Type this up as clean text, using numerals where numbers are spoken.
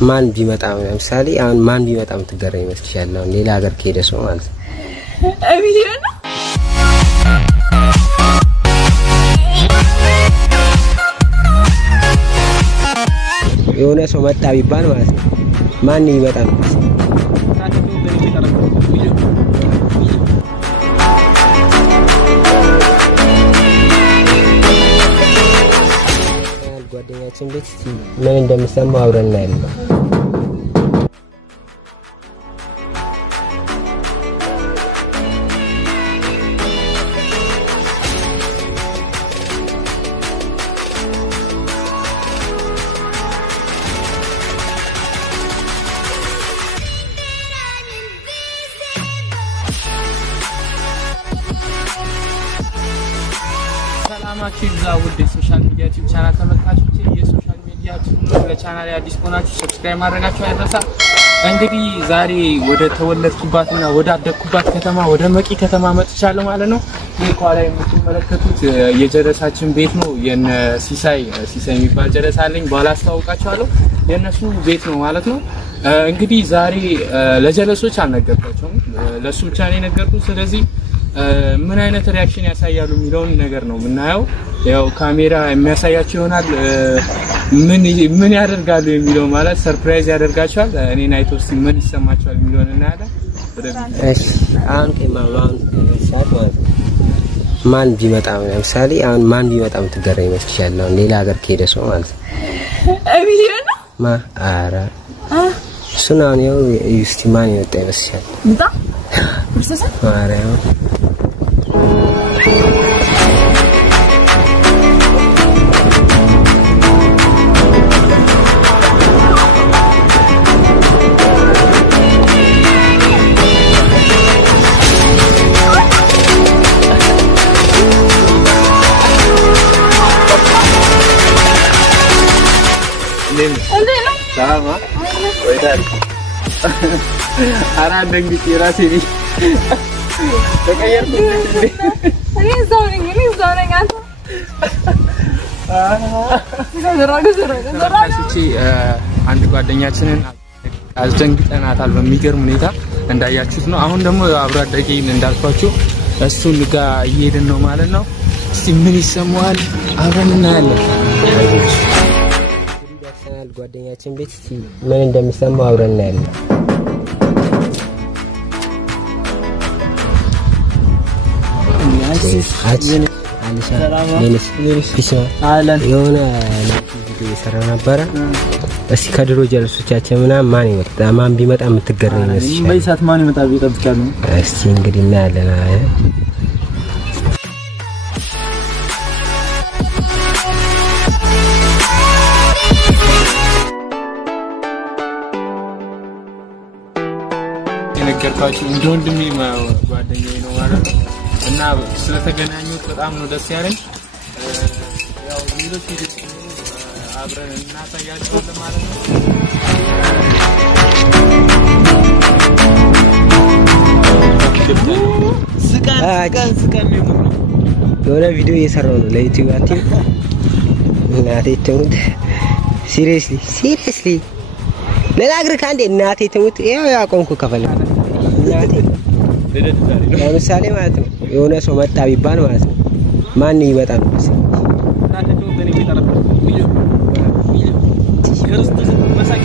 ማን ቢመጣ ለምሳሌ አሁን ማን ቢመጣ ምትገረኝ መስኪሻል ነው ሌላ ሀገር ከሄደ ሰው ማለት አብይና የሆነ ሰው መጣ ቢባል ማለት ነው ማን ይመጣ ጓደኛችን ቤት ምን እንደሚሰማው አብረን እናያለን ሰላማችሁ ይዛውድ ሶሻል ሚዲያ ዩቲዩብ ቻናል ተመልካቾች የሶሻል ሚዲያ ቻናል አዲስ ሆናችሁ ሰብስክራይብ ማድረጋችሁ አይረሳ እንግዲህ ዛሬ ወደ ተወለድኩባትና ወደ አደግኩባት ከተማ ወደ መቂ ከተማ መጥቻለሁ ማለት ነው ይሄ ቋላ የምትመለከቱት የጀረሳችን ቤት ነው የነ ሲሳይ የሚባል ጀረሳ አለኝ ባላስተዋውቃችኋለሁ የነሱ ቤት ነው ማለት ነው እንግዲህ ዛሬ ለጀለሶች አልነገርኳቸውም ለሱ ብቻ ነው የነገርኩት ስለዚህ ምን አይነት ሪአክሽን ያሳያሉ የሚለውን ነገር ነው ምናየው ያው ካሜራ የሚያሳያቸው ይሆናል ምን ያደርጋሉ የሚለው ማለት ሰርፕራይዝ ያደርጋቸዋል እኔን አይቶስ ምን ይሰማቸዋል የሚለውን እናያለን እሺ አሁን ከማማን ሳት ማለት ማን ቢመጣ ለምሳሌ አሁን ማን ቢመጣ ምትገረኝ መስኪሻል ነው ሌላ ሀገር ከሄደ ሰው ማለት አብይና አራ ሱናን ያው እስቲ ማን ይወጣ ይመስላል እንታ ፕሮሰስ ማራው Sama. Waitan. Ara dengki kira sini. Kayak Ini zoning kan. Kasih አንድ ጓደኛችንን አስደንግጠናታል በሚገርም ሁኔታ እንዳያችሁት ነው አሁን ደግሞ አብራ አደገኝ እንዳልኳችሁ እሱን ጋር እየሄድን ነው ማለት ነው እስቲ ምን ይሰማዋል አብረን እናያለን ጓደኛችን ቤት ምን እንደሚሰማው አብረን እናያለን የሆነ ቪዲዮ የሰራ ነበረ እስቲ ከድሮ ጀለሶቻችን ምናምን ማን ይመጣ ማን ቢመጣ የምትገረኝ ነው በይሳት ማን ይመጣ ቢጠብቃሉ እስቲ እንግዲህ እናያለን ነገርኳችሁ እንደወንድሜ ጓደኛዬ ነው ማለት ነው እና ስለተገናኙት በጣም ነው ደስ ያለኝ ያው ቪዲዮ አብረን እናሳያችኋለን ማለት ነው ስቃን የሆነ ቪዲዮ እየሰራው ነው ለዩቲዩብ አቲም እናቴ ተሙት ሲሪየስሊ ለናግር ካንዴ እናቴ ተሙት ያው ያቆንኩ ከፈለ እናቴ ለምሳሌ ማለት ነው የሆነ ሰው መጣ ቢባል ማለት ነው ማን ይመጣ ነው እናቴ ተሙት እኔ የሚጠራው ክርስቶስ መሳኪ